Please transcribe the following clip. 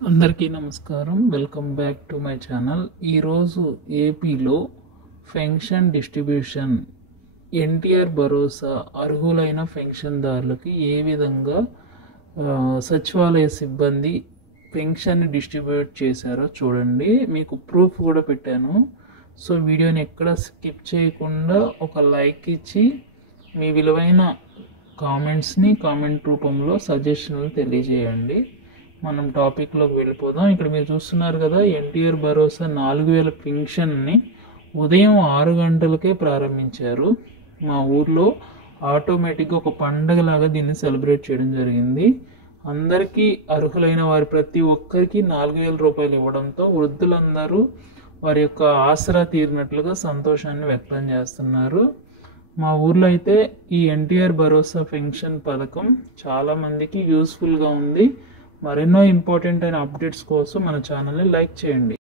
అందరికీ నమస్కారం. Welcome back to my channel. ఈరోజు ఏపీలో పెన్షన్ డిస్ట్రిబ్యూషన్ ఎన్టీఆర్ భరోసా అర్హులైన పెన్షన్దారులకి ఏ విధంగా సచివాలయ సిబ్బంది పెన్షన్ డిస్ట్రిబ్యూట్ చేశారో చూడండి. మీకు ప్రూఫ్ కూడా పెట్టాను. సో వీడియోని ఎక్కడ స్కిప్ చేయకుండా ఒక లైక్ ఇచ్చి మీ విలువైన కామెంట్స్ని కామెంట్ రూపంలో సజెషన్లు తెలియజేయండి. మనం టాపిక్లోకి వెళ్ళిపోదాం. ఇక్కడ మీరు చూస్తున్నారు కదా, ఎన్టీఆర్ భరోసా 4000 పెన్షన్ని ఉదయం 6 గంటలకే ప్రారంభించారు. మా ఊర్లో ఆటోమేటిక్గా ఒక పండగలాగా దీన్ని సెలబ్రేట్ చేయడం జరిగింది. అందరికీ అర్హులైన వారి ప్రతి ఒక్కరికి 4000 రూపాయలు ఇవ్వడంతో వృద్ధులందరూ వారి యొక్క ఆసరా తీరినట్లుగా సంతోషాన్ని వ్యక్తం చేస్తున్నారు. మా ఊర్లో అయితే ఈ ఎన్టీఆర్ భరోసా పెన్షన్ పథకం చాలామందికి యూస్ఫుల్గా ఉంది. మరెన్నో ఇంపార్టెంట్ అయిన అప్డేట్స్ కోసం మన ఛానల్ని లైక్ చేయండి.